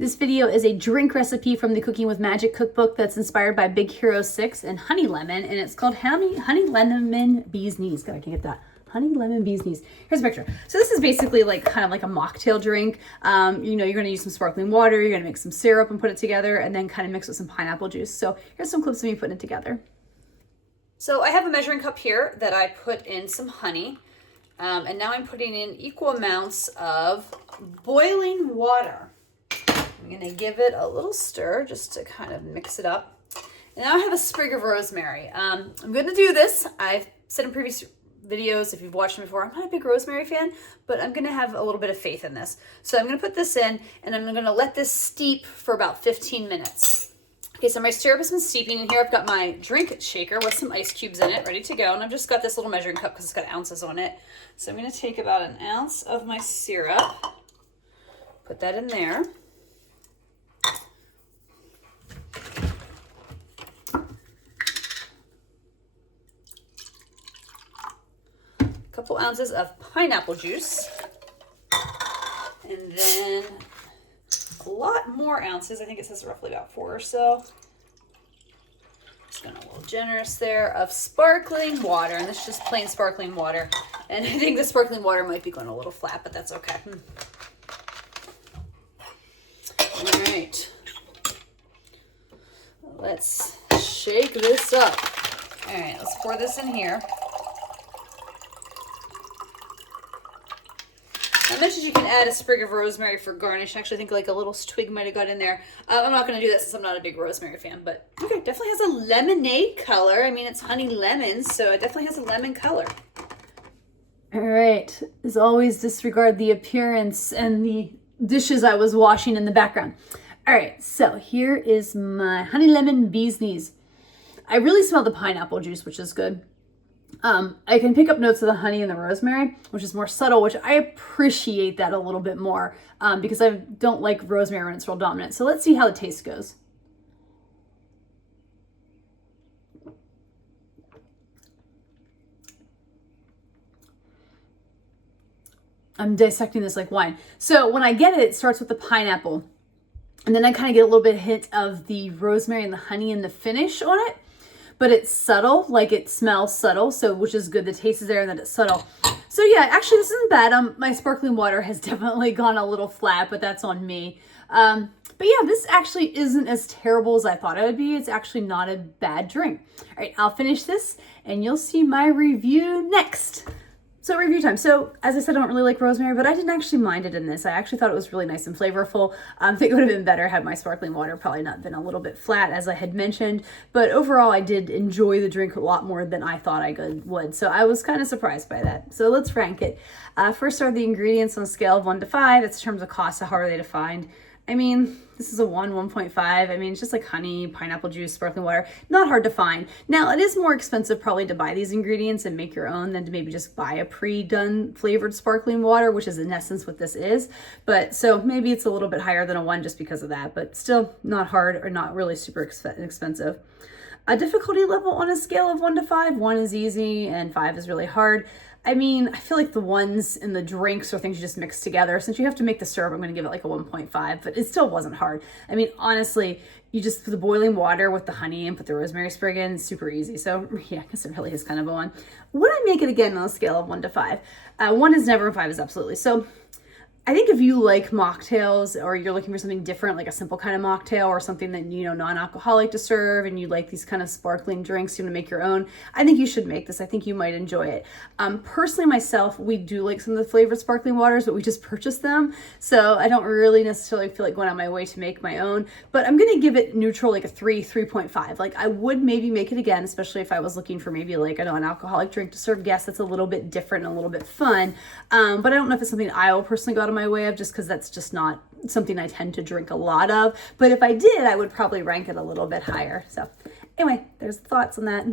This video is a drink recipe from the Cooking with Magic cookbook that's inspired by Big Hero 6 and Honey Lemon, and it's called Honey Lemon Bee's Knees. God, I can't get that. Honey Lemon Bee's Knees. Here's a picture. So this is basically like kind of like a mocktail drink. You know, you're going to use some sparkling water, you're going to make some syrup and put it together, and then kind of mix with some pineapple juice. So here's some clips of me putting it together. So I have a measuring cup here that I put in some honey, and now I'm putting in equal amounts of boiling water. I'm going to give it a little stir just to kind of mix it up. And now I have a sprig of rosemary. I'm going to do this. I've said in previous videos, if you've watched them before, I'm not a big rosemary fan, but I'm going to have a little bit of faith in this. So I'm going to put this in, and I'm going to let this steep for about 15 minutes. Okay, so my syrup has been steeping, and here I've got my drink shaker with some ice cubes in it, ready to go. And I've just got this little measuring cup because it's got ounces on it. So I'm going to take about an ounce of my syrup, put that in there. Couple ounces of pineapple juice, and then a lot more ounces. I think it says roughly about 4 or so. Just going a little generous there of sparkling water, and this is just plain sparkling water. And I think the sparkling water might be going a little flat, but that's okay. All right, let's shake this up. All right, let's pour this in here. I mentioned you can add a sprig of rosemary for garnish. Actually, I think like a little twig might have got in there. I'm not going to do that since I'm not a big rosemary fan, but okay, definitely has a lemonade color. I mean, it's honey lemon, so it definitely has a lemon color. All right, as always, disregard the appearance and the dishes I was washing in the background. All right, so here is my honey lemon bee's knees. I really smell the pineapple juice, which is good. I can pick up notes of the honey and the rosemary, which is more subtle, which I appreciate that a little bit more because I don't like rosemary when it's real dominant. So let's see how the taste goes. I'm dissecting this like wine. So when I get it, it starts with the pineapple, and then I kind of get a little bit hint of the rosemary and the honey in the finish on it. But it's subtle, like it smells subtle, so which is good. The taste is there and that it's subtle. So yeah, actually this isn't bad. My sparkling water has definitely gone a little flat, but that's on me. But yeah, this actually isn't as terrible as I thought it would be. It's actually not a bad drink. All right, I'll finish this and you'll see my review next. So review time. So as I said, I don't really like rosemary, but I didn't actually mind it in this. I actually thought it was really nice and flavorful. I think it would have been better had my sparkling water probably not been a little bit flat, as I had mentioned. But overall, I did enjoy the drink a lot more than I thought I would. So I was kind of surprised by that. So let's rank it. First are the ingredients on a scale of 1 to 5. It's in terms of cost. How are they to find? I mean, this is a 1.5. I mean, it's just like honey, pineapple juice, sparkling water. Not hard to find. Now, it is more expensive probably to buy these ingredients and make your own than to maybe just buy a pre-done flavored sparkling water, which is in essence what this is. But so maybe it's a little bit higher than a 1 just because of that, but still not hard or not really super expensive. A difficulty level on a scale of 1 to 5. 1 is easy and 5 is really hard. I mean, I feel like the ones in the drinks are things you just mix together. Since you have to make the syrup, I'm going to give it like a 1.5, but it still wasn't hard. I mean, honestly, you just put the boiling water with the honey and put the rosemary sprig in, super easy. So yeah, I guess it really is kind of a 1. Would I make it again on a scale of 1 to 5? 1 is never and 5 is absolutely. So I think if you like mocktails or you're looking for something different, like a simple kind of mocktail or something that, you know, non-alcoholic to serve, and you like these kind of sparkling drinks, you want to make your own, I think you should make this. I think you might enjoy it. Personally, myself, we do like some of the flavored sparkling waters, but we just purchased them. So I don't really necessarily feel like going out my way to make my own, but I'm going to give it neutral, like a 3.5. Like I would maybe make it again, especially if I was looking for maybe like a non-alcoholic drink to serve guests that's a little bit different and a little bit fun. But I don't know if it's something I will personally go out of my way of, just because that's just not something I tend to drink a lot of. But if I did, I would probably rank it a little bit higher. So anyway, there's thoughts on that.